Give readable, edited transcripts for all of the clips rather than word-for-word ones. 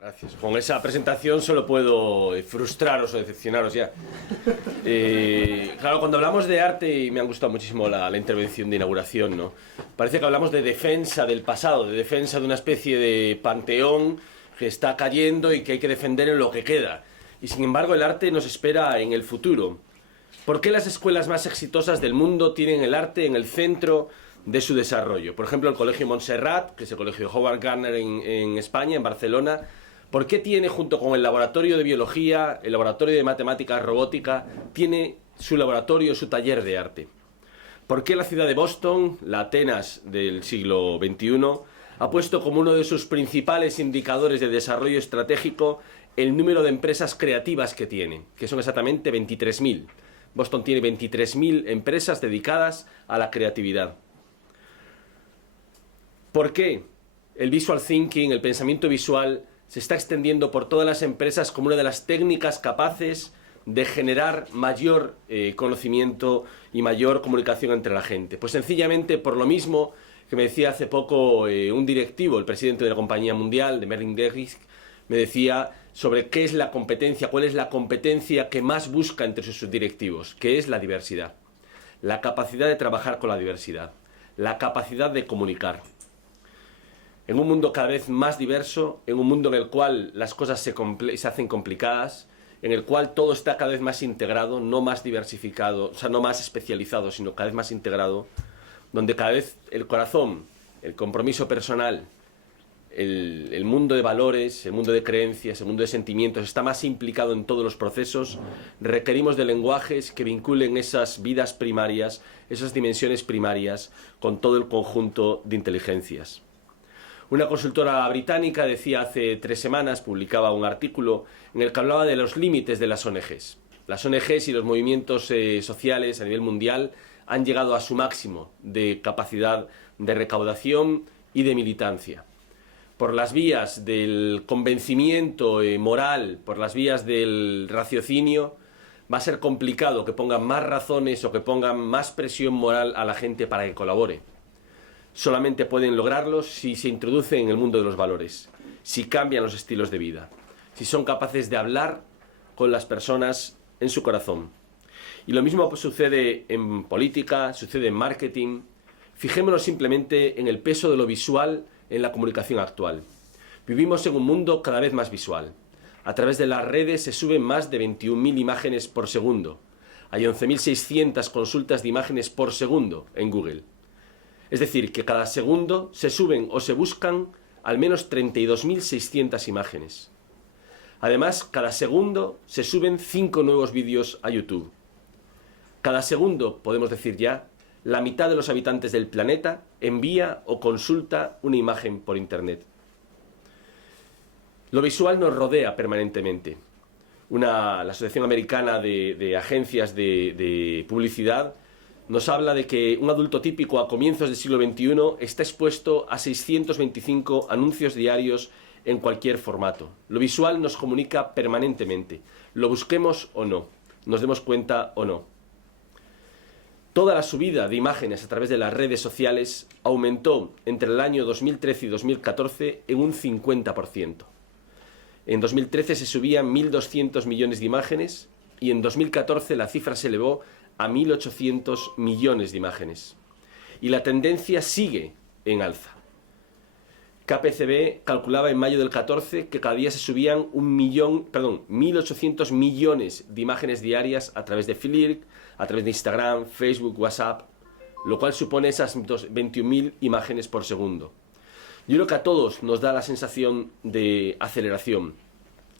Gracias. Con esa presentación solo puedo frustraros o decepcionaros ya. Claro, cuando hablamos de arte, y me ha gustado muchísimo la intervención de inauguración, ¿no? Parece que hablamos de defensa del pasado, de defensa de una especie de panteón que está cayendo y que hay que defender en lo que queda. Y sin embargo el arte nos espera en el futuro. ¿Por qué las escuelas más exitosas del mundo tienen el arte en el centro de su desarrollo? Por ejemplo, el Colegio Montserrat, que es el colegio de Howard Gardner en España, en Barcelona. ¿Por qué tiene, junto con el laboratorio de biología, el laboratorio de matemáticas, robótica, tiene su laboratorio, su taller de arte? ¿Por qué la ciudad de Boston, la Atenas del siglo XXI, ha puesto como uno de sus principales indicadores de desarrollo estratégico el número de empresas creativas que tiene, que son exactamente 23.000? Boston tiene 23.000 empresas dedicadas a la creatividad. ¿Por qué el visual thinking, el pensamiento visual, se está extendiendo por todas las empresas como una de las técnicas capaces de generar mayor conocimiento y mayor comunicación entre la gente? Pues sencillamente por lo mismo que me decía hace poco un directivo, el presidente de la compañía mundial, de Merlin Gehrich, me decía sobre qué es la competencia, cuál es la competencia que más busca entre sus directivos, que es la diversidad, la capacidad de trabajar con la diversidad, la capacidad de comunicar. En un mundo cada vez más diverso, en un mundo en el cual las cosas se hacen complicadas, en el cual todo está cada vez más integrado, no más diversificado, o sea, no más especializado, sino cada vez más integrado, donde cada vez el corazón, el compromiso personal, el mundo de valores, el mundo de creencias, el mundo de sentimientos está más implicado en todos los procesos, requerimos de lenguajes que vinculen esas vidas primarias, esas dimensiones primarias, con todo el conjunto de inteligencias. Una consultora británica decía hace 3 semanas, publicaba un artículo en el que hablaba de los límites de las ONGs. Las ONGs y los movimientos sociales a nivel mundial han llegado a su máximo de capacidad de recaudación y de militancia. Por las vías del convencimiento moral, por las vías del raciocinio, va a ser complicado que pongan más razones o que pongan más presión moral a la gente para que colabore. Solamente pueden lograrlo si se introducen en el mundo de los valores, si cambian los estilos de vida, si son capaces de hablar con las personas en su corazón. Y lo mismo sucede en política, sucede en marketing. Fijémonos simplemente en el peso de lo visual en la comunicación actual. Vivimos en un mundo cada vez más visual. A través de las redes se suben más de 21.000 imágenes por segundo. Hay 11.600 consultas de imágenes por segundo en Google. Es decir, que cada segundo se suben o se buscan al menos 32.600 imágenes. Además, cada segundo se suben 5 nuevos vídeos a YouTube. Cada segundo, podemos decir ya, la mitad de los habitantes del planeta envía o consulta una imagen por Internet. Lo visual nos rodea permanentemente. La Asociación Americana de Agencias de Publicidad nos habla de que un adulto típico a comienzos del siglo XXI está expuesto a 625 anuncios diarios en cualquier formato. Lo visual nos comunica permanentemente, lo busquemos o no, nos demos cuenta o no. Toda la subida de imágenes a través de las redes sociales aumentó entre el año 2013 y 2014 en un 50%. En 2013 se subían 1.200 millones de imágenes y en 2014 la cifra se elevó a 1.800 millones de imágenes. Y la tendencia sigue en alza. KPCB calculaba en mayo del 14 que cada día se subían 1.800 millones de imágenes diarias a través de Flickr, a través de Instagram, Facebook, WhatsApp, lo cual supone esas 21.000 imágenes por segundo. Yo creo que a todos nos da la sensación de aceleración,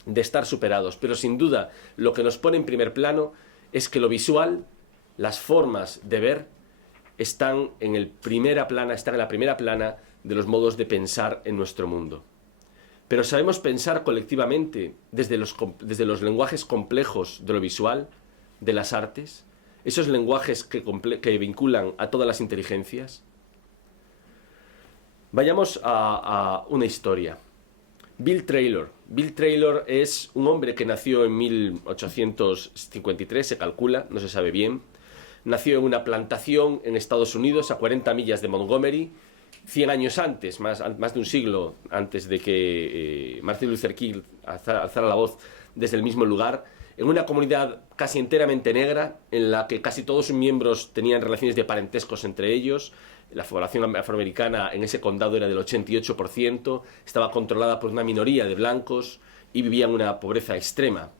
de estar superados, pero sin duda lo que nos pone en primer plano es que lo visual, las formas de ver, están en la primera plana de los modos de pensar en nuestro mundo. Pero sabemos pensar colectivamente desde los lenguajes complejos de lo visual, de las artes, esos lenguajes que vinculan a todas las inteligencias. Vayamos a una historia. Bill Traylor. Bill Traylor es un hombre que nació en 1853, se calcula, no se sabe bien. Nació en una plantación en Estados Unidos, a 40 millas de Montgomery, 100 años antes, más de un siglo antes de que Martin Luther King alzara la voz desde el mismo lugar, en una comunidad casi enteramente negra, en la que casi todos sus miembros tenían relaciones de parentescos entre ellos. La población afroamericana en ese condado era del 88%, estaba controlada por una minoría de blancos y vivía en una pobreza extrema.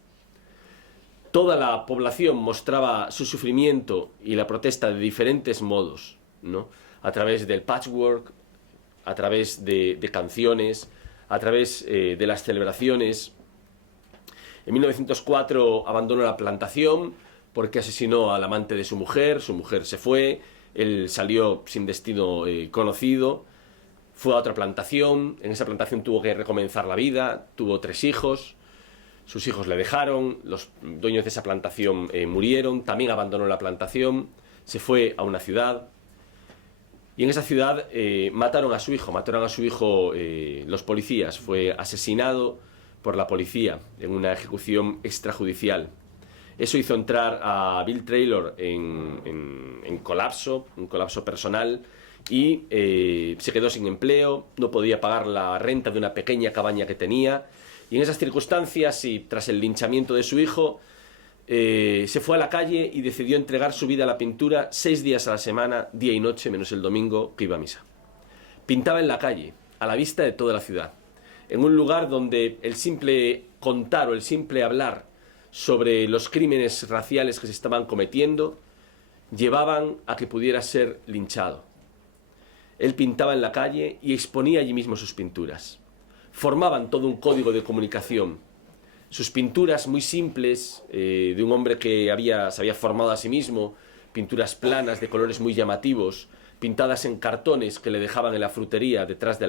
Toda la población mostraba su sufrimiento y la protesta de diferentes modos, ¿no? A través del patchwork, a través de canciones, a través de las celebraciones. En 1904 abandonó la plantación porque asesinó al amante de su mujer se fue, él salió sin destino conocido, fue a otra plantación, en esa plantación tuvo que recomenzar la vida, tuvo 3 hijos, sus hijos le dejaron, los dueños de esa plantación murieron, también abandonó la plantación, se fue a una ciudad, y en esa ciudad mataron a su hijo los policías, fue asesinado por la policía en una ejecución extrajudicial. Eso hizo entrar a Bill Traylor en colapso, un colapso personal, y se quedó sin empleo, no podía pagar la renta de una pequeña cabaña que tenía, y en esas circunstancias y tras el linchamiento de su hijo, se fue a la calle y decidió entregar su vida a la pintura 6 días a la semana, día y noche, menos el domingo que iba a misa. Pintaba en la calle, a la vista de toda la ciudad, en un lugar donde el simple contar o el simple hablar sobre los crímenes raciales que se estaban cometiendo llevaban a que pudiera ser linchado. Él pintaba en la calle y exponía allí mismo sus pinturas. Formaban todo un código de comunicación. Sus pinturas muy simples, de un hombre que se había formado a sí mismo, pinturas planas de colores muy llamativos, pintadas en cartones que le dejaban en la frutería delante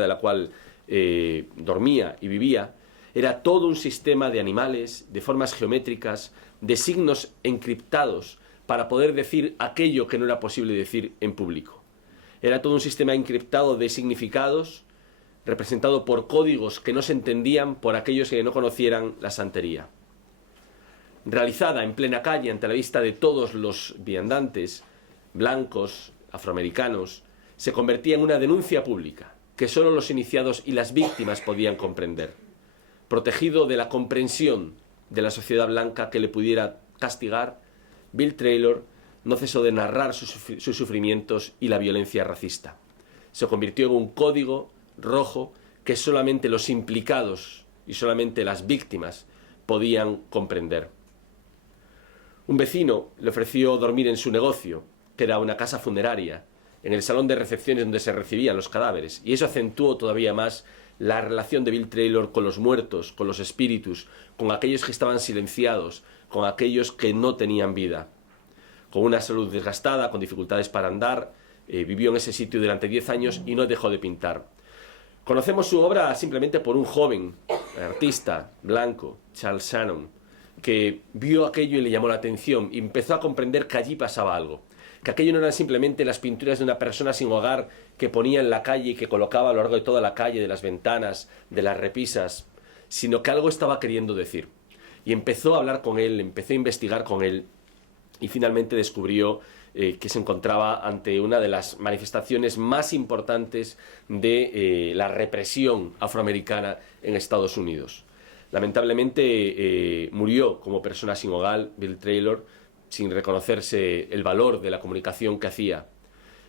de la cual dormía y vivía. Era todo un sistema de animales, de formas geométricas, de signos encriptados para poder decir aquello que no era posible decir en público. Era todo un sistema encriptado de significados, representado por códigos que no se entendían por aquellos que no conocieran la santería. Realizada en plena calle ante la vista de todos los viandantes, blancos, afroamericanos, se convertía en una denuncia pública que solo los iniciados y las víctimas podían comprender. Protegido de la comprensión de la sociedad blanca que le pudiera castigar, Bill Traylor no cesó de narrar sus sufrimientos y la violencia racista. Se convirtió en un código rojo que solamente los implicados y solamente las víctimas podían comprender. Un vecino le ofreció dormir en su negocio, que era una casa funeraria, en el salón de recepciones donde se recibían los cadáveres, y eso acentuó todavía más la relación de Bill Traylor con los muertos, con los espíritus, con aquellos que estaban silenciados, con aquellos que no tenían vida. Con una salud desgastada, con dificultades para andar, vivió en ese sitio durante 10 años y no dejó de pintar. Conocemos su obra simplemente por un joven artista blanco, Charles Shannon, que vio aquello y le llamó la atención y empezó a comprender que allí pasaba algo. Que aquello no eran simplemente las pinturas de una persona sin hogar que ponía en la calle y que colocaba a lo largo de toda la calle, de las ventanas, de las repisas, sino que algo estaba queriendo decir. Y empezó a hablar con él, empezó a investigar con él y finalmente descubrió que se encontraba ante una de las manifestaciones más importantes de la represión afroamericana en Estados Unidos. Lamentablemente murió como persona sin hogar, Bill Traylor, sin reconocerse el valor de la comunicación que hacía.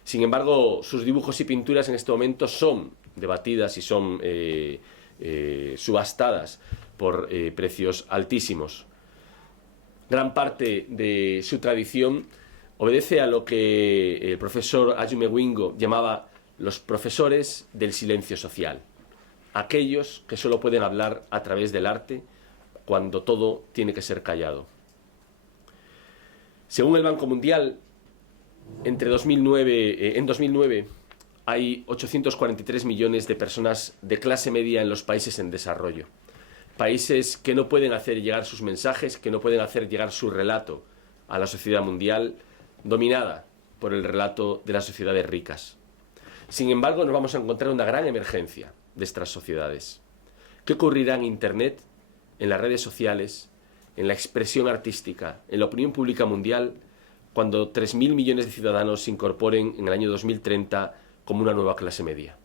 Sin embargo, sus dibujos y pinturas en este momento son debatidas y son subastadas por precios altísimos. Gran parte de su tradición obedece a lo que el profesor Ayume Wingo llamaba los profesores del silencio social. Aquellos que solo pueden hablar a través del arte cuando todo tiene que ser callado. Según el Banco Mundial, en 2009 hay 843 millones de personas de clase media en los países en desarrollo. Países que no pueden hacer llegar sus mensajes, que no pueden hacer llegar su relato a la sociedad mundial, dominada por el relato de las sociedades ricas. Sin embargo, nos vamos a encontrar una gran emergencia de estas sociedades. ¿Qué ocurrirá en Internet, en las redes sociales, en la expresión artística, en la opinión pública mundial, cuando 3.000 millones de ciudadanos se incorporen en el año 2030 como una nueva clase media.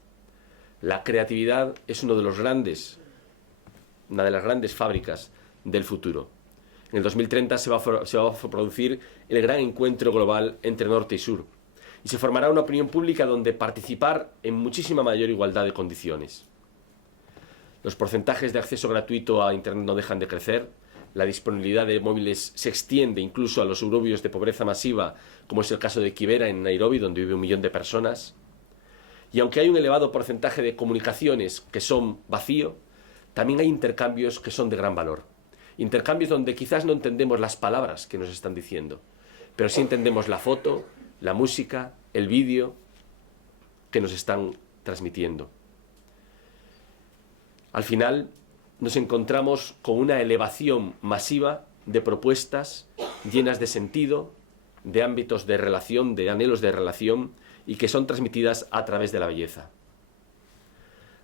La creatividad es una de las grandes fábricas del futuro. En el 2030 se va a producir el gran encuentro global entre norte y sur, y se formará una opinión pública donde participar en muchísima mayor igualdad de condiciones. Los porcentajes de acceso gratuito a Internet no dejan de crecer, la disponibilidad de móviles se extiende incluso a los suburbios de pobreza masiva, como es el caso de Kibera en Nairobi, donde vive 1 millón de personas. Y aunque hay un elevado porcentaje de comunicaciones que son vacío, también hay intercambios que son de gran valor. Intercambios donde quizás no entendemos las palabras que nos están diciendo, pero sí entendemos la foto, la música, el vídeo que nos están transmitiendo. Al final nos encontramos con una elevación masiva de propuestas llenas de sentido, de ámbitos de relación, de anhelos de relación, y que son transmitidas a través de la belleza.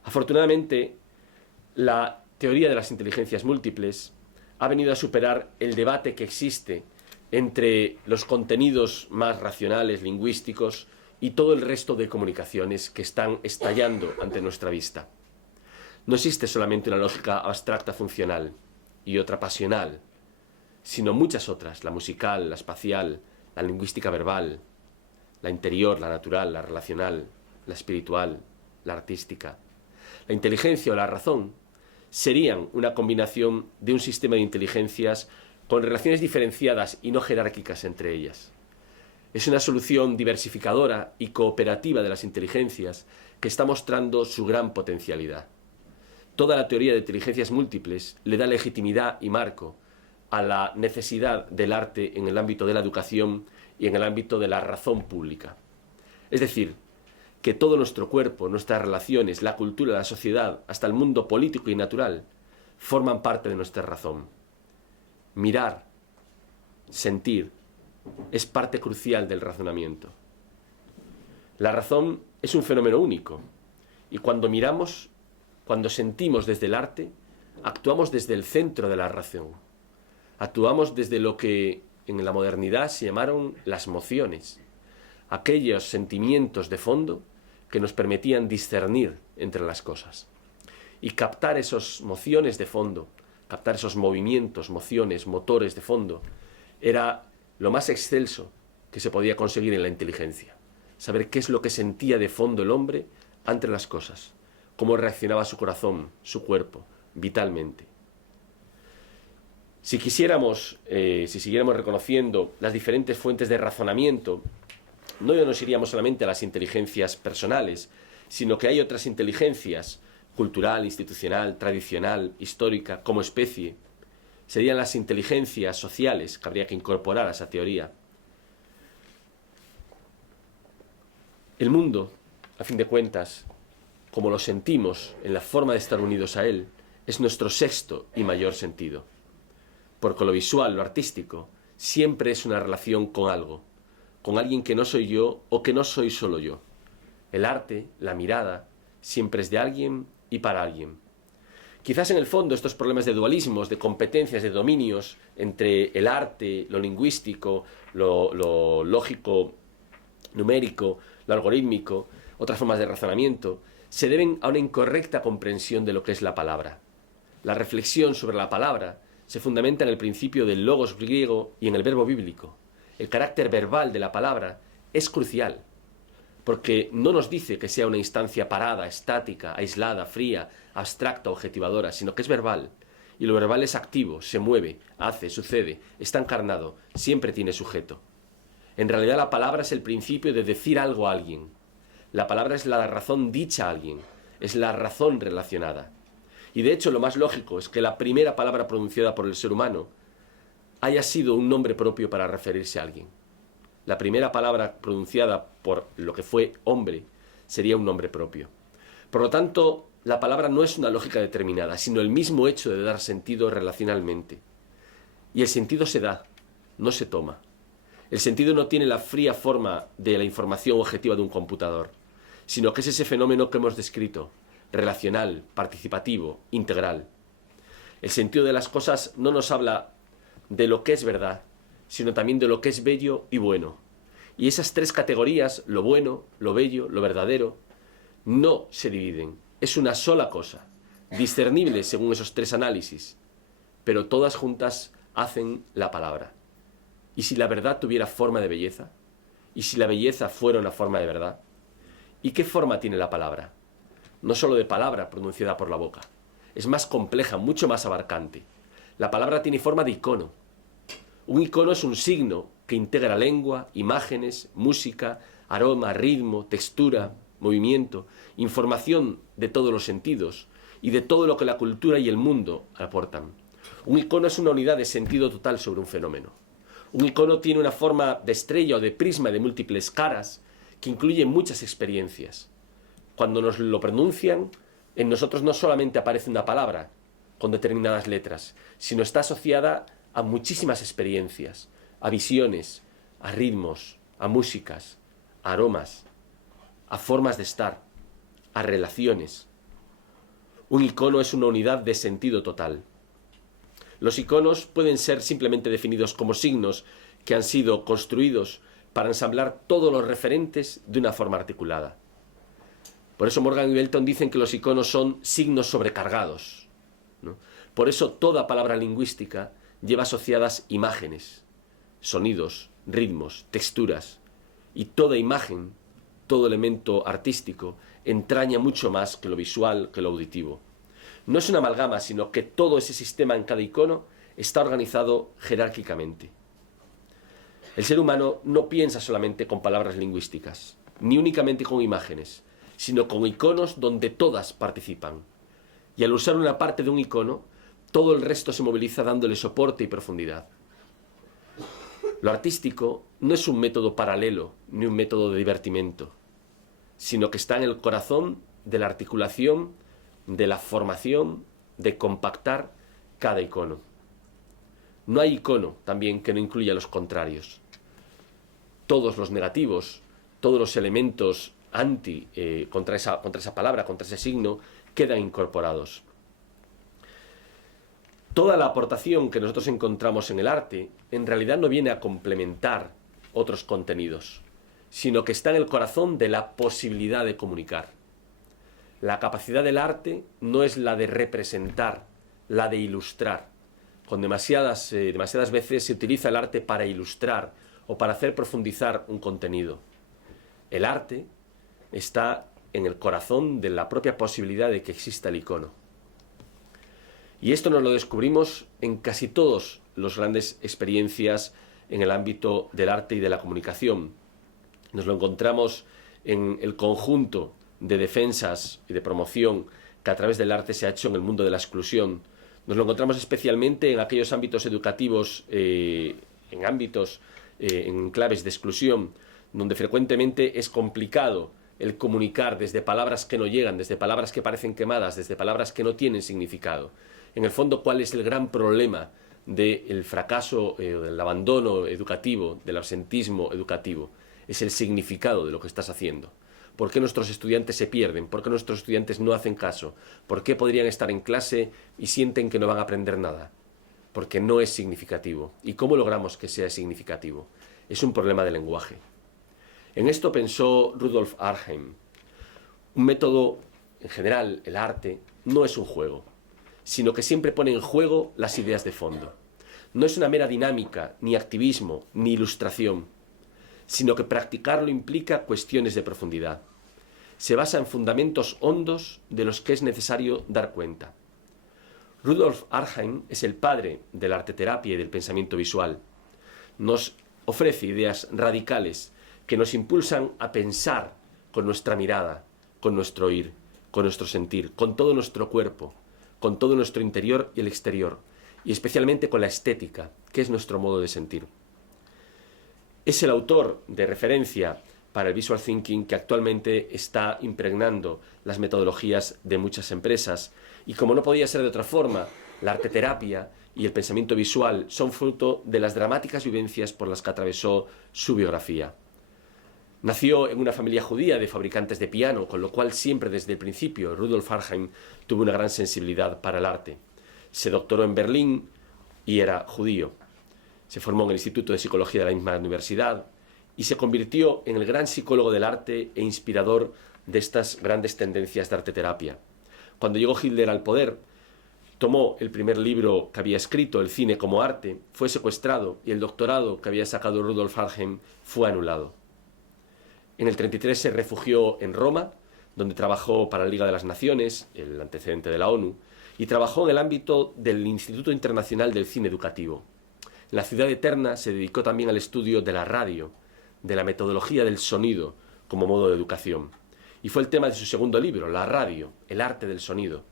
Afortunadamente, la teoría de las inteligencias múltiples ha venido a superar el debate que existe entre los contenidos más racionales, lingüísticos, y todo el resto de comunicaciones que están estallando ante nuestra vista. No existe solamente una lógica abstracta funcional y otra pasional, sino muchas otras, la musical, la espacial, la lingüística verbal, la interior, la natural, la relacional, la espiritual, la artística. La inteligencia o la razón serían una combinación de un sistema de inteligencias con relaciones diferenciadas y no jerárquicas entre ellas. Es una solución diversificadora y cooperativa de las inteligencias que está mostrando su gran potencialidad. Toda la teoría de inteligencias múltiples le da legitimidad y marco a la necesidad del arte en el ámbito de la educación y en el ámbito de la razón pública. Es decir, que todo nuestro cuerpo, nuestras relaciones, la cultura, la sociedad, hasta el mundo político y natural, forman parte de nuestra razón. Mirar, sentir, es parte crucial del razonamiento. La razón es un fenómeno único, y cuando miramos, cuando sentimos desde el arte, actuamos desde el centro de la razón. Actuamos desde lo que en la modernidad se llamaron las mociones, aquellos sentimientos de fondo que nos permitían discernir entre las cosas. Y captar esas mociones de fondo, captar esos movimientos, mociones, motores de fondo, era lo más excelso que se podía conseguir en la inteligencia. Saber qué es lo que sentía de fondo el hombre ante las cosas, cómo reaccionaba su corazón, su cuerpo, vitalmente. Si siguiéramos reconociendo las diferentes fuentes de razonamiento, no nos iríamos solamente a las inteligencias personales, sino que hay otras inteligencias, cultural, institucional, tradicional, histórica, como especie. Serían las inteligencias sociales que habría que incorporar a esa teoría. El mundo, a fin de cuentas, como lo sentimos en la forma de estar unidos a él, es nuestro sexto y mayor sentido. Porque lo visual, lo artístico, siempre es una relación con algo, con alguien que no soy yo o que no soy solo yo. El arte, la mirada, siempre es de alguien y para alguien. Quizás en el fondo estos problemas de dualismos, de competencias, de dominios entre el arte, lo lingüístico, lo lógico, numérico, lo algorítmico, otras formas de razonamiento, se deben a una incorrecta comprensión de lo que es la palabra. La reflexión sobre la palabra se fundamenta en el principio del logos griego y en el verbo bíblico. El carácter verbal de la palabra es crucial, porque no nos dice que sea una instancia parada, estática, aislada, fría, abstracta, objetivadora, sino que es verbal. Y lo verbal es activo, se mueve, hace, sucede, está encarnado, siempre tiene sujeto. En realidad la palabra es el principio de decir algo a alguien. La palabra es la razón dicha a alguien, es la razón relacionada. Y de hecho lo más lógico es que la primera palabra pronunciada por el ser humano haya sido un nombre propio para referirse a alguien. La primera palabra pronunciada por lo que fue hombre sería un nombre propio. Por lo tanto, la palabra no es una lógica determinada, sino el mismo hecho de dar sentido relacionalmente. Y el sentido se da, no se toma. El sentido no tiene la fría forma de la información objetiva de un computador, sino que es ese fenómeno que hemos descrito, relacional, participativo, integral. El sentido de las cosas no nos habla de lo que es verdad, sino también de lo que es bello y bueno. Y esas tres categorías, lo bueno, lo bello, lo verdadero, no se dividen. Es una sola cosa, discernible según esos tres análisis, pero todas juntas hacen la palabra. ¿Y si la verdad tuviera forma de belleza? ¿Y si la belleza fuera una forma de verdad? ¿Y qué forma tiene la palabra? No solo de palabra pronunciada por la boca. Es más compleja, mucho más abarcante. La palabra tiene forma de icono. Un icono es un signo que integra lengua, imágenes, música, aroma, ritmo, textura, movimiento, información de todos los sentidos y de todo lo que la cultura y el mundo aportan. Un icono es una unidad de sentido total sobre un fenómeno. Un icono tiene una forma de estrella o de prisma de múltiples caras que incluye muchas experiencias. Cuando nos lo pronuncian, en nosotros no solamente aparece una palabra con determinadas letras, sino está asociada a muchísimas experiencias, a visiones, a ritmos, a músicas, a aromas, a formas de estar, a relaciones. Un icono es una unidad de sentido total. Los iconos pueden ser simplemente definidos como signos que han sido construidos para ensamblar todos los referentes de una forma articulada. Por eso Morgan y Belton dicen que los iconos son signos sobrecargados, ¿no? Por eso toda palabra lingüística lleva asociadas imágenes, sonidos, ritmos, texturas, y toda imagen, todo elemento artístico, entraña mucho más que lo visual, que lo auditivo. No es una amalgama, sino que todo ese sistema en cada icono está organizado jerárquicamente. El ser humano no piensa solamente con palabras lingüísticas, ni únicamente con imágenes, sino con iconos donde todas participan. Y al usar una parte de un icono, todo el resto se moviliza dándole soporte y profundidad. Lo artístico no es un método paralelo, ni un método de divertimento, sino que está en el corazón de la articulación, de la formación, de compactar cada icono. No hay icono también que no incluya los contrarios. Todos los negativos, todos los elementos contra esa palabra, contra ese signo, quedan incorporados. Toda la aportación que nosotros encontramos en el arte, en realidad no viene a complementar otros contenidos, sino que está en el corazón de la posibilidad de comunicar. La capacidad del arte no es la de representar, la de ilustrar. Demasiadas veces se utiliza el arte para ilustrar o para hacer profundizar un contenido. El arte está en el corazón de la propia posibilidad de que exista el icono. Y esto nos lo descubrimos en casi todas las grandes experiencias en el ámbito del arte y de la comunicación. Nos lo encontramos en el conjunto de defensas y de promoción que a través del arte se ha hecho en el mundo de la exclusión. Nos lo encontramos especialmente en aquellos ámbitos educativos, en claves de exclusión, donde frecuentemente es complicado el comunicar desde palabras que no llegan, desde palabras que parecen quemadas, desde palabras que no tienen significado. En el fondo, ¿cuál es el gran problema del fracaso, del abandono educativo, del absentismo educativo? Es el significado de lo que estás haciendo. ¿Por qué nuestros estudiantes se pierden? ¿Por qué nuestros estudiantes no hacen caso? ¿Por qué podrían estar en clase y sienten que no van a aprender nada? Porque no es significativo. ¿Y cómo logramos que sea significativo? Es un problema de lenguaje. En esto pensó Rudolf Arnhem. Un método, en general, el arte, no es un juego, sino que siempre pone en juego las ideas de fondo. No es una mera dinámica, ni activismo, ni ilustración, sino que practicarlo implica cuestiones de profundidad. Se basa en fundamentos hondos de los que es necesario dar cuenta. Rudolf Arnhem es el padre de la arteterapia y del pensamiento visual. Nos ofrece ideas radicales que nos impulsan a pensar con nuestra mirada, con nuestro oír, con nuestro sentir, con todo nuestro cuerpo, con todo nuestro interior y el exterior, y especialmente con la estética, que es nuestro modo de sentir. Es el autor de referencia para el Visual Thinking que actualmente está impregnando las metodologías de muchas empresas, y como no podía ser de otra forma, la arteterapia y el pensamiento visual son fruto de las dramáticas vivencias por las que atravesó su biografía. Nació en una familia judía de fabricantes de piano, con lo cual siempre desde el principio Rudolf Arnhem tuvo una gran sensibilidad para el arte. Se doctoró en Berlín y era judío. Se formó en el Instituto de Psicología de la misma universidad y se convirtió en el gran psicólogo del arte e inspirador de estas grandes tendencias de arteterapia. Cuando llegó Hitler al poder, tomó el primer libro que había escrito, El cine como arte, fue secuestrado y el doctorado que había sacado Rudolf Arnhem fue anulado. En el 33 se refugió en Roma, donde trabajó para la Liga de las Naciones, el antecedente de la ONU, y trabajó en el ámbito del Instituto Internacional del Cine Educativo. En la ciudad eterna se dedicó también al estudio de la radio, de la metodología del sonido como modo de educación. Y fue el tema de su segundo libro, La radio, el arte del sonido.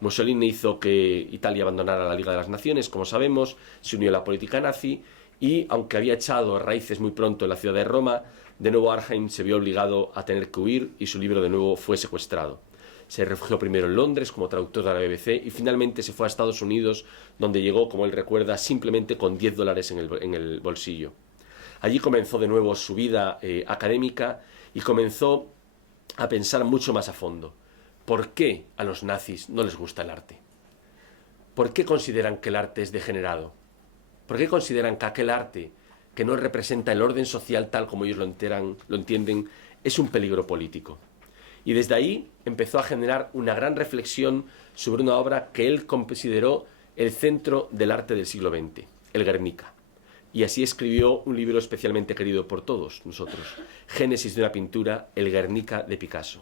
Mussolini hizo que Italia abandonara la Liga de las Naciones, como sabemos, se unió a la política nazi y, aunque había echado raíces muy pronto en la ciudad de Roma, de nuevo Arnhem se vio obligado a tener que huir y su libro de nuevo fue secuestrado. Se refugió primero en Londres como traductor de la BBC y finalmente se fue a Estados Unidos, donde llegó, como él recuerda, simplemente con $10 en el bolsillo. Allí comenzó de nuevo su vida académica y comenzó a pensar mucho más a fondo. ¿Por qué a los nazis no les gusta el arte? ¿Por qué consideran que el arte es degenerado? ¿Por qué consideran que aquel arte que no representa el orden social tal como ellos lo entienden es un peligro político? Y desde ahí empezó a generar una gran reflexión sobre una obra que él consideró el centro del arte del siglo XX, el Guernica. Y así escribió un libro especialmente querido por todos nosotros, Génesis de una pintura, el Guernica de Picasso.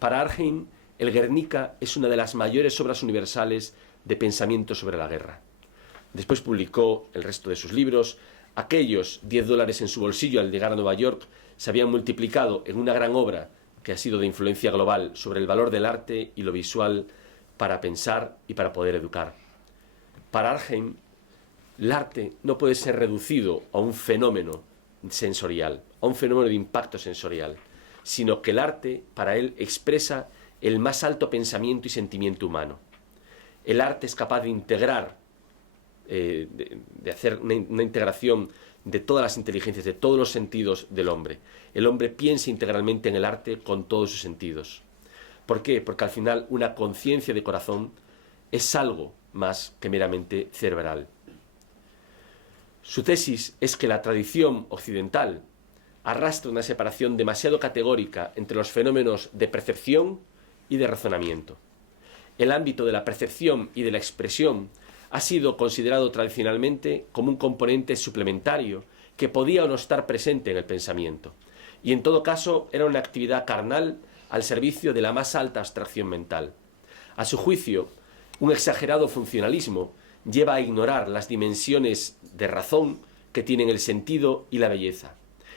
Para Arnhem, el Guernica es una de las mayores obras universales de pensamiento sobre la guerra. Después publicó el resto de sus libros. Aquellos $10 en su bolsillo al llegar a Nueva York se habían multiplicado en una gran obra que ha sido de influencia global sobre el valor del arte y lo visual para pensar y para poder educar. Para Arnhem, el arte no puede ser reducido a un fenómeno sensorial, a un fenómeno de impacto sensorial, sino que el arte, para él, expresa el más alto pensamiento y sentimiento humano. El arte es capaz de integrar, de hacer una integración de todas las inteligencias, de todos los sentidos del hombre. El hombre piensa integralmente en el arte con todos sus sentidos. ¿Por qué? Porque al final una conciencia de corazón es algo más que meramente cerebral. Su tesis es que la tradición occidental arrastra una separación demasiado categórica entre los fenómenos de percepción y de razonamiento. El ámbito de la percepción y de la expresión ha sido considerado tradicionalmente como un componente suplementario que podía o no estar presente en el pensamiento, y en todo caso era una actividad carnal al servicio de la más alta abstracción mental. A su juicio, un exagerado funcionalismo lleva a ignorar las dimensiones de razón que tienen el sentido y la belleza,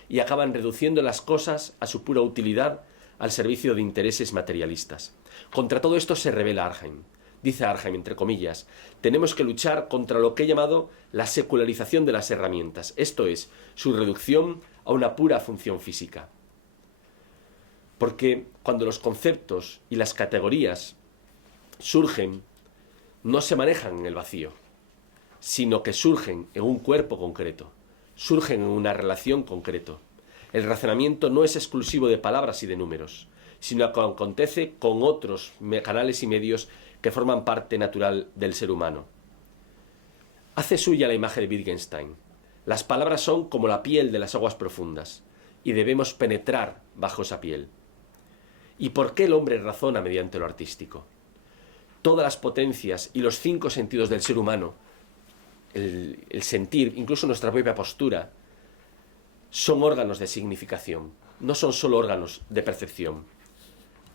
y acaban reduciendo las cosas a su pura utilidad al servicio de intereses materialistas. Contra todo esto se revela Arnhem. Dice Arnhem, entre comillas, tenemos que luchar contra lo que he llamado la secularización de las herramientas, esto es, su reducción a una pura función física. Porque cuando los conceptos y las categorías surgen, no se manejan en el vacío, sino que surgen en un cuerpo concreto, surgen en una relación concreta. El razonamiento no es exclusivo de palabras y de números, sino que acontece con otros canales y medios que forman parte natural del ser humano. Hace suya la imagen de Wittgenstein. Las palabras son como la piel de las aguas profundas, y debemos penetrar bajo esa piel. ¿Y por qué el hombre razona mediante lo artístico? Todas las potencias y los 5 sentidos del ser humano, el sentir, incluso nuestra propia postura, son órganos de significación, no son solo órganos de percepción.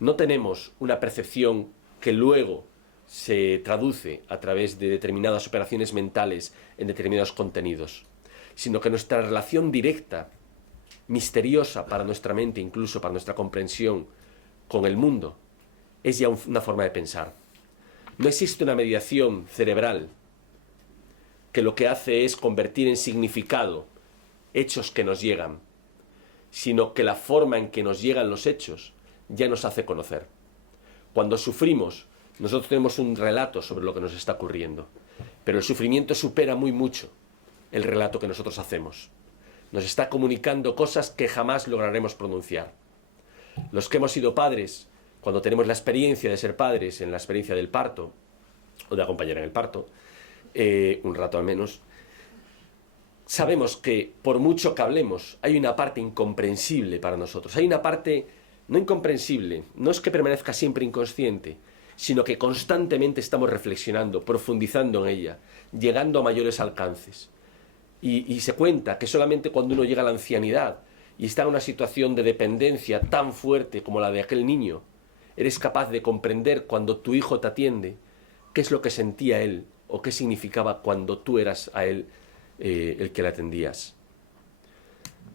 No tenemos una percepción que luego se traduce a través de determinadas operaciones mentales en determinados contenidos, sino que nuestra relación directa, misteriosa para nuestra mente, incluso para nuestra comprensión con el mundo, es ya una forma de pensar. No existe una mediación cerebral que lo que hace es convertir en significado hechos que nos llegan, sino que la forma en que nos llegan los hechos ya nos hace conocer. Cuando sufrimos, nosotros tenemos un relato sobre lo que nos está ocurriendo, pero el sufrimiento supera muy mucho el relato que nosotros hacemos. Nos está comunicando cosas que jamás lograremos pronunciar. Los que hemos sido padres, cuando tenemos la experiencia de ser padres, en la experiencia del parto, o de acompañar en el parto, un rato al menos, sabemos que por mucho que hablemos, hay una parte incomprensible para nosotros. Hay una parte no incomprensible, no es que permanezca siempre inconsciente, sino que constantemente estamos reflexionando, profundizando en ella, llegando a mayores alcances. Y se cuenta que solamente cuando uno llega a la ancianidad y está en una situación de dependencia tan fuerte como la de aquel niño, eres capaz de comprender cuando tu hijo te atiende qué es lo que sentía él o qué significaba cuando tú eras a él el que le atendías.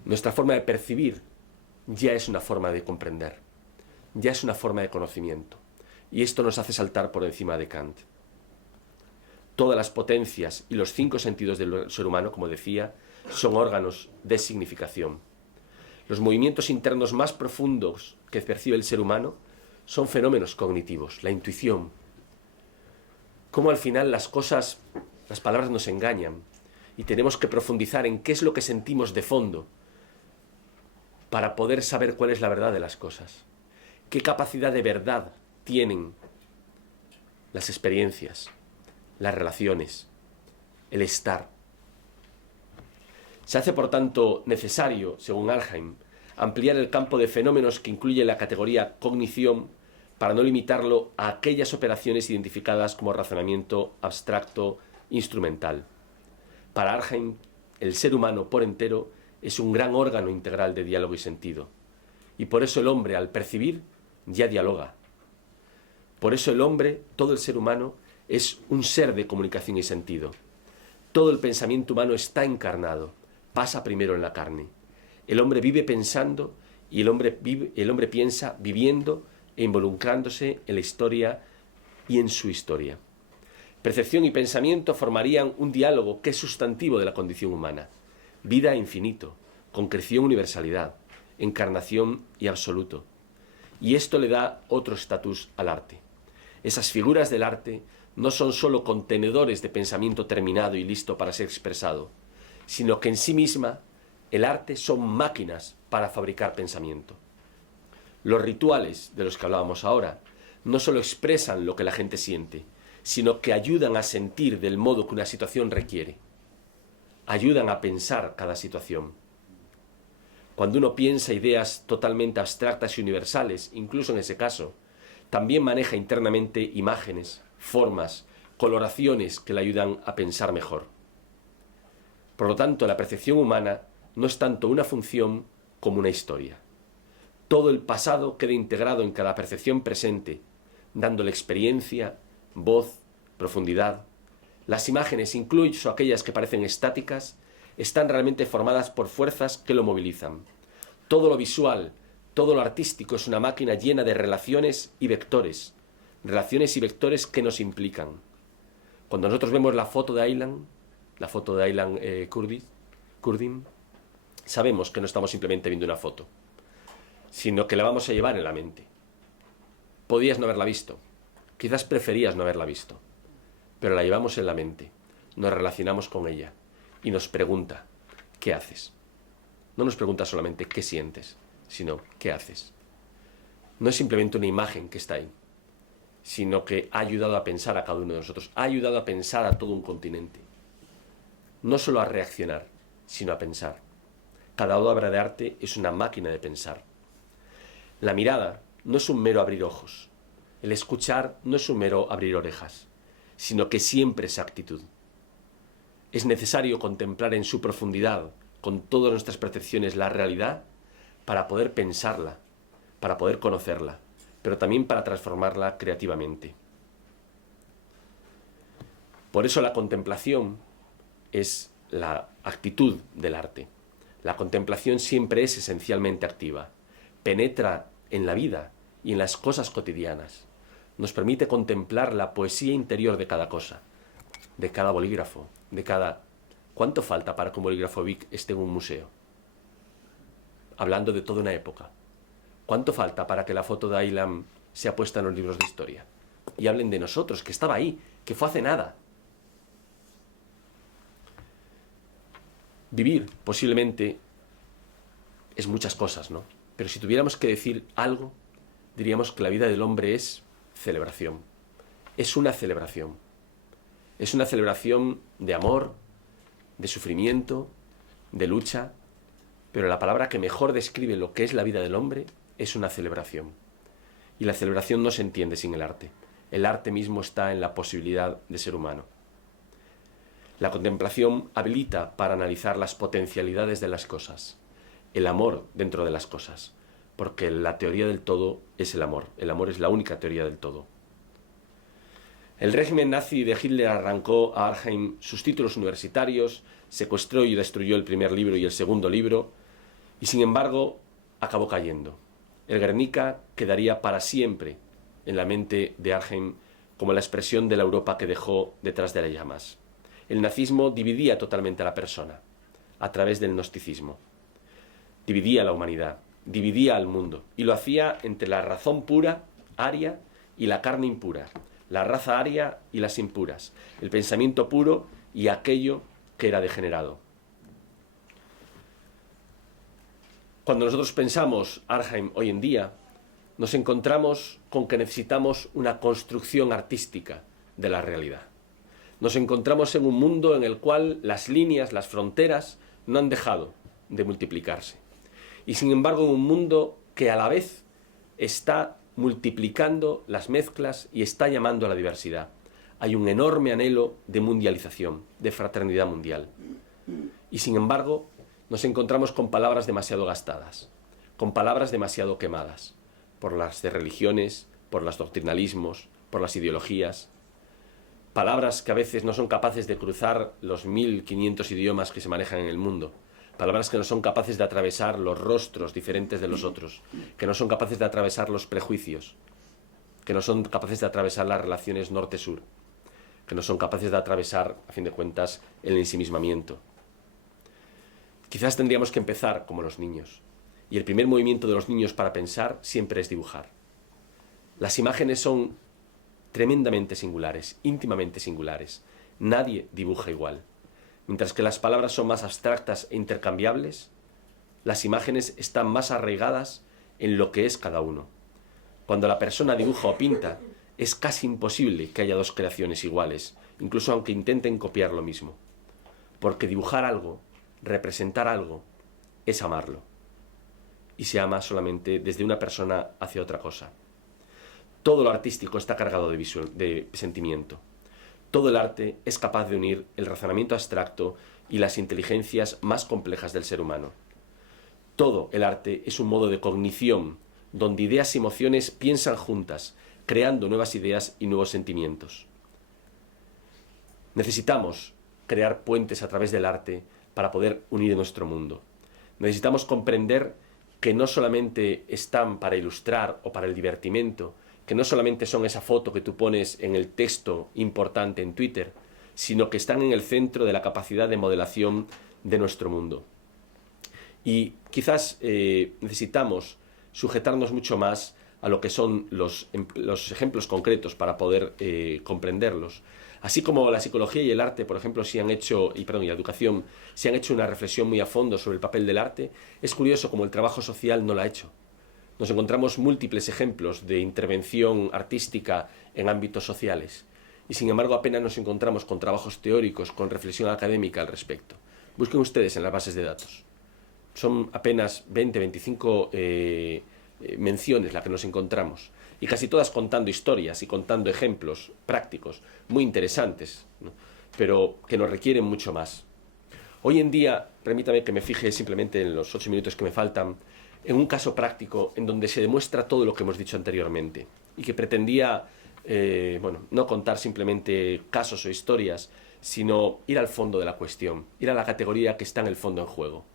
Nuestra forma de percibir ya es una forma de comprender, ya es una forma de conocimiento. Y esto nos hace saltar por encima de Kant. Todas las potencias y los 5 sentidos del ser humano, como decía, son órganos de significación. Los movimientos internos más profundos que percibe el ser humano son fenómenos cognitivos, la intuición. Cómo al final las palabras nos engañan y tenemos que profundizar en qué es lo que sentimos de fondo para poder saber cuál es la verdad de las cosas. ¿Qué capacidad de verdad tienen las experiencias, las relaciones, el estar? Se hace, por tanto, necesario, según Arnheim, ampliar el campo de fenómenos que incluye la categoría cognición para no limitarlo a aquellas operaciones identificadas como razonamiento abstracto instrumental. Para Arnheim, el ser humano por entero es un gran órgano integral de diálogo y sentido. Y por eso el hombre, al percibir, ya dialoga. Por eso el hombre, todo el ser humano, es un ser de comunicación y sentido. Todo el pensamiento humano está encarnado, pasa primero en la carne. El hombre vive pensando y el hombre piensa viviendo e involucrándose en la historia y en su historia. Percepción y pensamiento formarían un diálogo que es sustantivo de la condición humana. Vida e infinito, concreción, universalidad, encarnación y absoluto. Y esto le da otro estatus al arte. Esas figuras del arte no son sólo contenedores de pensamiento terminado y listo para ser expresado, sino que en sí misma el arte son máquinas para fabricar pensamiento. Los rituales de los que hablábamos ahora no sólo expresan lo que la gente siente, sino que ayudan a sentir del modo que una situación requiere. Ayudan a pensar cada situación. Cuando uno piensa ideas totalmente abstractas y universales, incluso en ese caso, también maneja internamente imágenes, formas, coloraciones que le ayudan a pensar mejor. Por lo tanto, la percepción humana no es tanto una función como una historia. Todo el pasado queda integrado en cada percepción presente, dándole experiencia, voz, profundidad. Las imágenes, incluso aquellas que parecen estáticas, están realmente formadas por fuerzas que lo movilizan. Todo lo visual, todo lo artístico es una máquina llena de relaciones y vectores que nos implican. Cuando nosotros vemos la foto de Aylan Kurdi, sabemos que no estamos simplemente viendo una foto, sino que la vamos a llevar en la mente. Podías no haberla visto, quizás preferías no haberla visto, pero la llevamos en la mente, nos relacionamos con ella y nos pregunta, ¿qué haces? No nos pregunta solamente qué sientes, sino qué haces. No es simplemente una imagen que está ahí, sino que ha ayudado a pensar a cada uno de nosotros, ha ayudado a pensar a todo un continente. No solo a reaccionar, sino a pensar. Cada obra de arte es una máquina de pensar. La mirada no es un mero abrir ojos, el escuchar no es un mero abrir orejas, sino que siempre es actitud. Es necesario contemplar en su profundidad, con todas nuestras percepciones, la realidad para poder pensarla, para poder conocerla, pero también para transformarla creativamente. Por eso la contemplación es la actitud del arte. La contemplación siempre es esencialmente activa, penetra en la vida y en las cosas cotidianas. Nos permite contemplar la poesía interior de cada cosa, de cada bolígrafo, de cada... ¿Cuánto falta para que un bolígrafo Bic esté en un museo? Hablando de toda una época. ¿Cuánto falta para que la foto de Aylan sea puesta en los libros de historia? Y hablen de nosotros, que estaba ahí, que fue hace nada. Vivir, posiblemente, es muchas cosas, ¿no? Pero si tuviéramos que decir algo, diríamos que la vida del hombre es celebración. Es una celebración. Es una celebración de amor, de sufrimiento, de lucha, pero la palabra que mejor describe lo que es la vida del hombre es una celebración. Y la celebración no se entiende sin el arte. El arte mismo está en la posibilidad de ser humano. La contemplación habilita para analizar las potencialidades de las cosas, el amor dentro de las cosas, porque la teoría del todo es el amor. El amor es la única teoría del todo. El régimen nazi de Hitler arrancó a Arnhem sus títulos universitarios, secuestró y destruyó el primer libro y el segundo libro, y sin embargo acabó cayendo. El Guernica quedaría para siempre en la mente de Arnhem como la expresión de la Europa que dejó detrás de las llamas. El nazismo dividía totalmente a la persona a través del gnosticismo. Dividía a la humanidad, dividía al mundo, y lo hacía entre la razón pura, aria, y la carne impura, la raza aria y las impuras, el pensamiento puro y aquello que era degenerado. Cuando nosotros pensamos Arnhem hoy en día, nos encontramos con que necesitamos una construcción artística de la realidad. Nos encontramos en un mundo en el cual las líneas, las fronteras, no han dejado de multiplicarse. Y sin embargo, en un mundo que a la vez está multiplicando las mezclas y está llamando a la diversidad. Hay un enorme anhelo de mundialización, de fraternidad mundial. Y sin embargo, nos encontramos con palabras demasiado gastadas, con palabras demasiado quemadas, por las de religiones, por los doctrinalismos, por las ideologías. Palabras que a veces no son capaces de cruzar los 1500 idiomas que se manejan en el mundo. Palabras que no son capaces de atravesar los rostros diferentes de los otros, que no son capaces de atravesar los prejuicios, que no son capaces de atravesar las relaciones norte-sur, que no son capaces de atravesar, a fin de cuentas, el ensimismamiento. Quizás tendríamos que empezar como los niños, y el primer movimiento de los niños para pensar siempre es dibujar. Las imágenes son tremendamente singulares, íntimamente singulares. Nadie dibuja igual. Mientras que las palabras son más abstractas e intercambiables, las imágenes están más arraigadas en lo que es cada uno. Cuando la persona dibuja o pinta, es casi imposible que haya dos creaciones iguales, incluso aunque intenten copiar lo mismo. Porque dibujar algo, representar algo, es amarlo. Y se ama solamente desde una persona hacia otra cosa. Todo lo artístico está cargado de sentimiento. Todo el arte es capaz de unir el razonamiento abstracto y las inteligencias más complejas del ser humano. Todo el arte es un modo de cognición, donde ideas y emociones piensan juntas, creando nuevas ideas y nuevos sentimientos. Necesitamos crear puentes a través del arte para poder unir nuestro mundo. Necesitamos comprender que no solamente están para ilustrar o para el divertimento, que no solamente son esa foto que tú pones en el texto importante en Twitter, sino que están en el centro de la capacidad de modelación de nuestro mundo. Y quizás necesitamos sujetarnos mucho más a lo que son los ejemplos concretos para poder comprenderlos. Así como la psicología y el arte, por ejemplo, y la educación, se han hecho una reflexión muy a fondo sobre el papel del arte, es curioso como el trabajo social no lo ha hecho. Nos encontramos múltiples ejemplos de intervención artística en ámbitos sociales y sin embargo apenas nos encontramos con trabajos teóricos, con reflexión académica al respecto. Busquen ustedes en las bases de datos. Son apenas 20, 25 menciones las que nos encontramos y casi todas contando historias y contando ejemplos prácticos muy interesantes, ¿no? Pero que nos requieren mucho más. Hoy en día, permítame que me fije simplemente en los 8 minutos que me faltan, en un caso práctico en donde se demuestra todo lo que hemos dicho anteriormente y que pretendía no contar simplemente casos o historias, sino ir al fondo de la cuestión, ir a la categoría que está en el fondo en juego.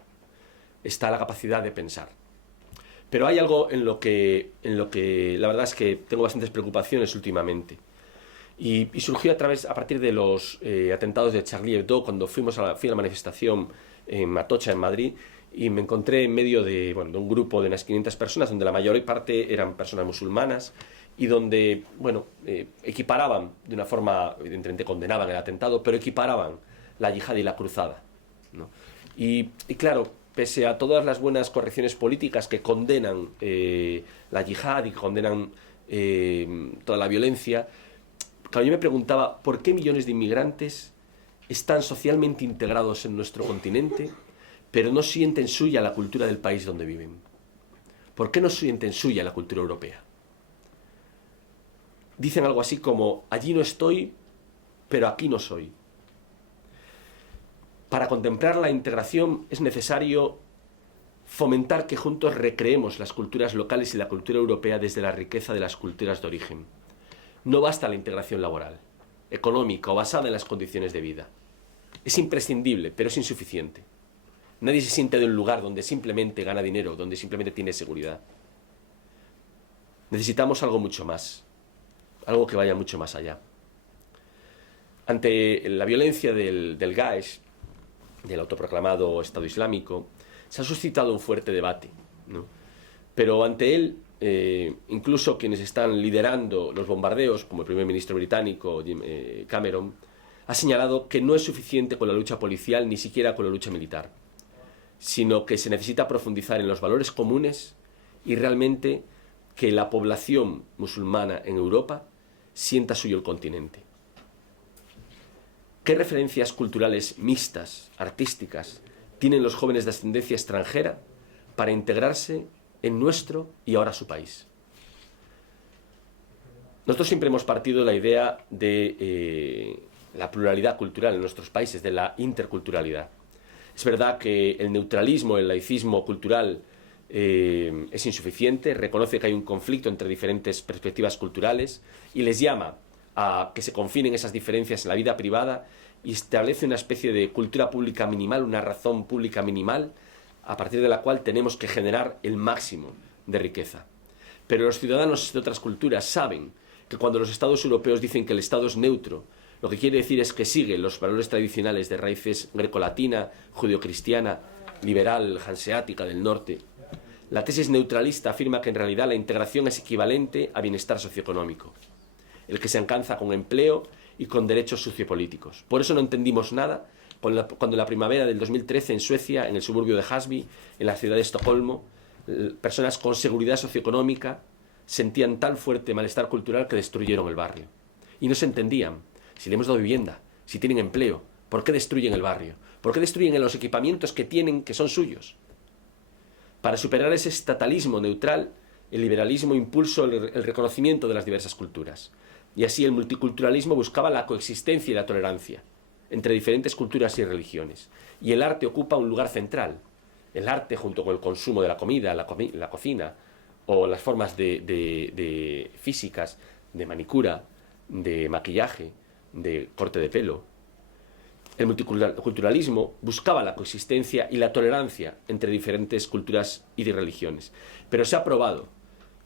Está la capacidad de pensar. Pero hay algo en lo que la verdad es que tengo bastantes preocupaciones últimamente. Y surgió a partir de los atentados de Charlie Hebdo, cuando fui a la manifestación en Atocha, en Madrid, y me encontré en medio de un grupo de unas 500 personas, donde la mayor parte eran personas musulmanas, y donde, equiparaban de una forma, evidentemente condenaban el atentado, pero equiparaban la yihad y la cruzada, ¿no? Y claro, pese a todas las buenas correcciones políticas que condenan la yihad y que condenan toda la violencia, claro, yo me preguntaba, ¿por qué millones de inmigrantes están socialmente integrados en nuestro continente, pero no sienten suya la cultura del país donde viven. ¿Por qué no sienten suya la cultura europea? Dicen algo así como, allí no estoy, pero aquí no soy. Para contemplar la integración es necesario fomentar que juntos recreemos las culturas locales y la cultura europea desde la riqueza de las culturas de origen. No basta la integración laboral, económica o basada en las condiciones de vida. Es imprescindible, pero es insuficiente. Nadie se siente de un lugar donde simplemente gana dinero, donde simplemente tiene seguridad. Necesitamos algo mucho más, algo que vaya mucho más allá. Ante la violencia del Daesh, del autoproclamado Estado Islámico, se ha suscitado un fuerte debate, ¿no? Pero ante él, incluso quienes están liderando los bombardeos, como el primer ministro británico Cameron, ha señalado que no es suficiente con la lucha policial, ni siquiera con la lucha militar, sino que se necesita profundizar en los valores comunes y realmente que la población musulmana en Europa sienta suyo el continente. ¿Qué referencias culturales mixtas, artísticas, tienen los jóvenes de ascendencia extranjera para integrarse en nuestro y ahora su país? Nosotros siempre hemos partido de la idea de la pluralidad cultural en nuestros países, de la interculturalidad. Es verdad que el neutralismo, el laicismo cultural es insuficiente, reconoce que hay un conflicto entre diferentes perspectivas culturales y les llama a que se confinen esas diferencias en la vida privada y establece una especie de cultura pública minimal, una razón pública minimal, a partir de la cual tenemos que generar el máximo de riqueza. Pero los ciudadanos de otras culturas saben que cuando los estados europeos dicen que el Estado es neutro, lo que quiere decir es que sigue los valores tradicionales de raíces grecolatina, judeocristiana, liberal, hanseática del norte. La tesis neutralista afirma que en realidad la integración es equivalente a bienestar socioeconómico, el que se alcanza con empleo y con derechos sociopolíticos. Por eso no entendimos nada cuando en la primavera del 2013 en Suecia, en el suburbio de Hasby, en la ciudad de Estocolmo, personas con seguridad socioeconómica sentían tan fuerte malestar cultural que destruyeron el barrio. Y no se entendían. Si le hemos dado vivienda, si tienen empleo, ¿por qué destruyen el barrio? ¿Por qué destruyen los equipamientos que tienen, que son suyos? Para superar ese estatalismo neutral, el liberalismo impulsó el reconocimiento de las diversas culturas. Y así el multiculturalismo buscaba la coexistencia y la tolerancia entre diferentes culturas y religiones. Y el arte ocupa un lugar central. El arte, junto con el consumo de la comida, la cocina, o las formas de físicas, de manicura, de maquillaje, de corte de pelo. El multiculturalismo buscaba la coexistencia y la tolerancia entre diferentes culturas y de religiones. Pero se ha probado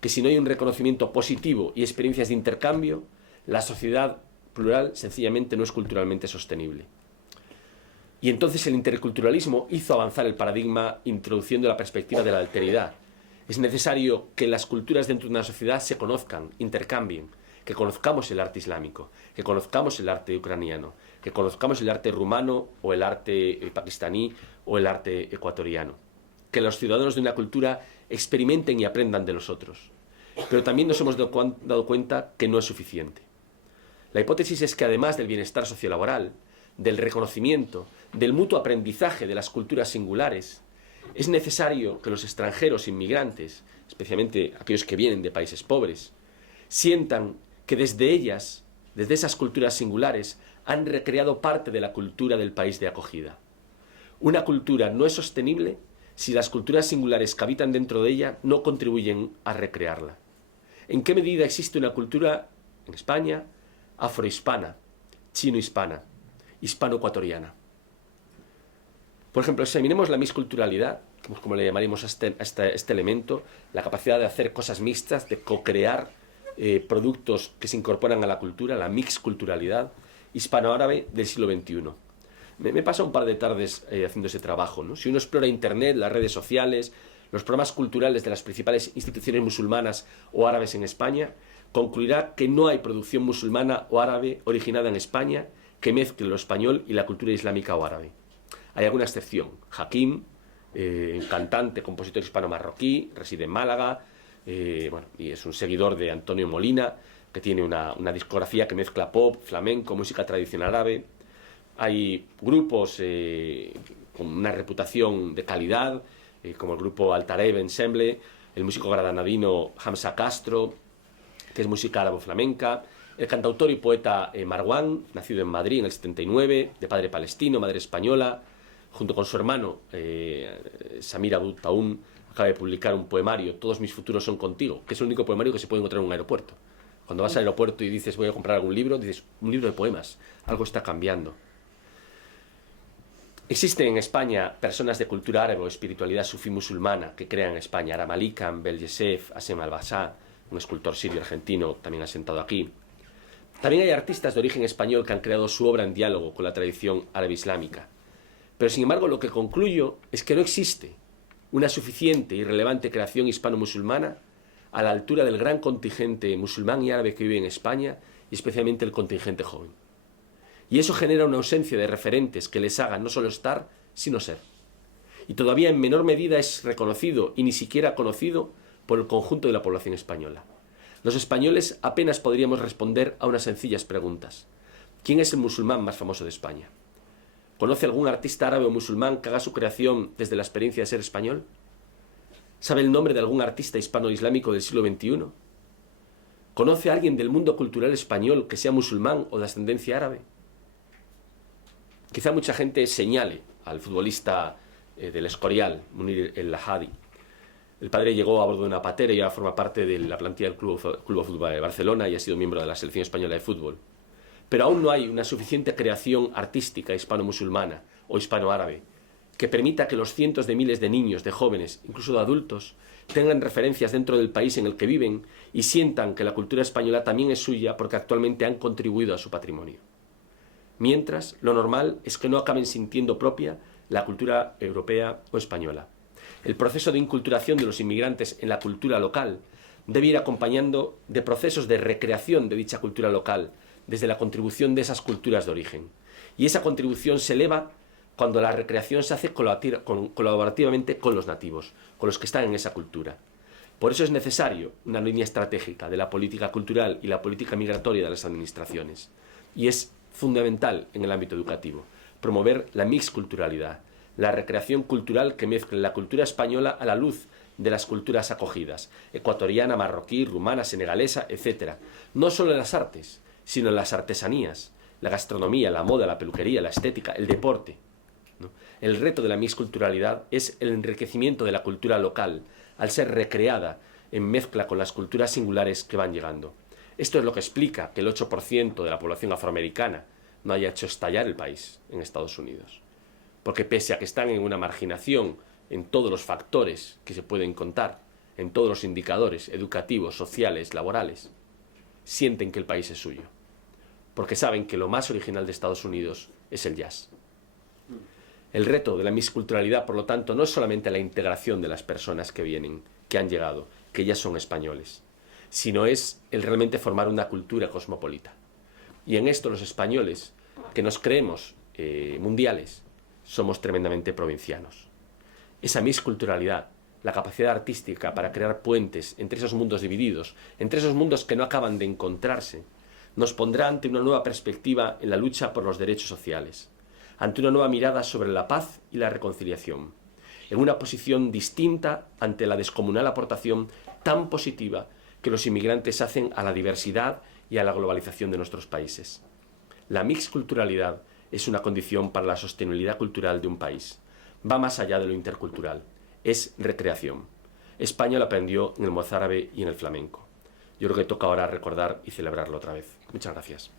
que si no hay un reconocimiento positivo y experiencias de intercambio, la sociedad plural sencillamente no es culturalmente sostenible. Y entonces el interculturalismo hizo avanzar el paradigma introduciendo la perspectiva de la alteridad. Es necesario que las culturas dentro de una sociedad se conozcan, intercambien, que conozcamos el arte islámico, que conozcamos el arte ucraniano, que conozcamos el arte rumano o el arte pakistaní o el arte ecuatoriano. Que los ciudadanos de una cultura experimenten y aprendan de los otros. Pero también nos hemos dado cuenta que no es suficiente. La hipótesis es que además del bienestar sociolaboral, del reconocimiento, del mutuo aprendizaje de las culturas singulares, es necesario que los extranjeros inmigrantes, especialmente aquellos que vienen de países pobres, sientan que desde ellas, desde esas culturas singulares, han recreado parte de la cultura del país de acogida. Una cultura no es sostenible si las culturas singulares que habitan dentro de ella no contribuyen a recrearla. ¿En qué medida existe una cultura en España afrohispana, chino-hispana, hispano-ecuatoriana? Por ejemplo, examinemos la mixculturalidad, como le llamaríamos a este elemento, la capacidad de hacer cosas mixtas, de co-crear productos que se incorporan a la cultura, la mixculturalidad hispano-árabe del siglo XXI. Me pasa un par de tardes haciendo ese trabajo, ¿no? Si uno explora Internet, las redes sociales, los programas culturales de las principales instituciones musulmanas o árabes en España, concluirá que no hay producción musulmana o árabe originada en España que mezcle lo español y la cultura islámica o árabe. Hay alguna excepción. Hakim, cantante, compositor hispano-marroquí, reside en Málaga, y es un seguidor de Antonio Molina, que tiene una discografía que mezcla pop, flamenco, música tradicional árabe. Hay grupos con una reputación de calidad, como el grupo Altareb Ensemble, el músico granadino Hamza Castro, que es música árabo-flamenca, el cantautor y poeta Marwan, nacido en Madrid en el 79, de padre palestino, madre española, junto con su hermano Samir Abu Taun, acaba de publicar un poemario, Todos mis futuros son contigo, que es el único poemario que se puede encontrar en un aeropuerto. Cuando vas al aeropuerto y dices voy a comprar algún libro, dices un libro de poemas, algo está cambiando. Existen en España personas de cultura árabe o espiritualidad sufí musulmana que crean en España. Aram Alikhan, Bel Yesef, Hasem Al-Bassa, un escultor sirio argentino también asentado aquí. También hay artistas de origen español que han creado su obra en diálogo con la tradición árabe islámica. Pero sin embargo lo que concluyo es que no existe una suficiente y relevante creación hispano-musulmana a la altura del gran contingente musulmán y árabe que vive en España y especialmente el contingente joven. Y eso genera una ausencia de referentes que les hagan no solo estar, sino ser. Y todavía en menor medida es reconocido y ni siquiera conocido por el conjunto de la población española. Los españoles apenas podríamos responder a unas sencillas preguntas. ¿Quién es el musulmán más famoso de España? ¿Conoce algún artista árabe o musulmán que haga su creación desde la experiencia de ser español? ¿Sabe el nombre de algún artista hispano-islámico del siglo XXI? ¿Conoce a alguien del mundo cultural español que sea musulmán o de ascendencia árabe? Quizá mucha gente señale al futbolista del Escorial, Munir El Lahadi. El padre llegó a bordo de una patera y ahora forma parte de la plantilla del Club de Fútbol de Barcelona y ha sido miembro de la selección española de fútbol. Pero aún no hay una suficiente creación artística hispano-musulmana o hispano-árabe que permita que los cientos de miles de niños, de jóvenes, incluso de adultos, tengan referencias dentro del país en el que viven y sientan que la cultura española también es suya porque actualmente han contribuido a su patrimonio. Mientras, lo normal es que no acaben sintiendo propia la cultura europea o española. El proceso de inculturación de los inmigrantes en la cultura local debe ir acompañando de procesos de recreación de dicha cultura local, desde la contribución de esas culturas de origen. Y esa contribución se eleva cuando la recreación se hace colaborativamente con los nativos, con los que están en esa cultura. Por eso es necesario una línea estratégica de la política cultural y la política migratoria de las administraciones. Y es fundamental en el ámbito educativo promover la mixculturalidad, la recreación cultural que mezcle la cultura española a la luz de las culturas acogidas, ecuatoriana, marroquí, rumana, senegalesa, etc. No solo en las artes, sino en las artesanías, la gastronomía, la moda, la peluquería, la estética, el deporte, ¿no? El reto de la mixculturalidad es el enriquecimiento de la cultura local, al ser recreada en mezcla con las culturas singulares que van llegando. Esto es lo que explica que el 8% de la población afroamericana no haya hecho estallar el país en Estados Unidos. Porque pese a que están en una marginación en todos los factores que se pueden contar, en todos los indicadores educativos, sociales, laborales, sienten que el país es suyo. Porque saben que lo más original de Estados Unidos es el jazz. El reto de la mixculturalidad, por lo tanto, no es solamente la integración de las personas que vienen, que han llegado, que ya son españoles, sino es el realmente formar una cultura cosmopolita. Y en esto los españoles, que nos creemos mundiales, somos tremendamente provincianos. Esa mixculturalidad, la capacidad artística para crear puentes entre esos mundos divididos, entre esos mundos que no acaban de encontrarse, nos pondrá ante una nueva perspectiva en la lucha por los derechos sociales, ante una nueva mirada sobre la paz y la reconciliación, en una posición distinta ante la descomunal aportación tan positiva que los inmigrantes hacen a la diversidad y a la globalización de nuestros países. La mixculturalidad es una condición para la sostenibilidad cultural de un país. Va más allá de lo intercultural. Es recreación. España lo aprendió en el mozárabe y en el flamenco. Yo creo que toca ahora recordar y celebrarlo otra vez. Muchas gracias.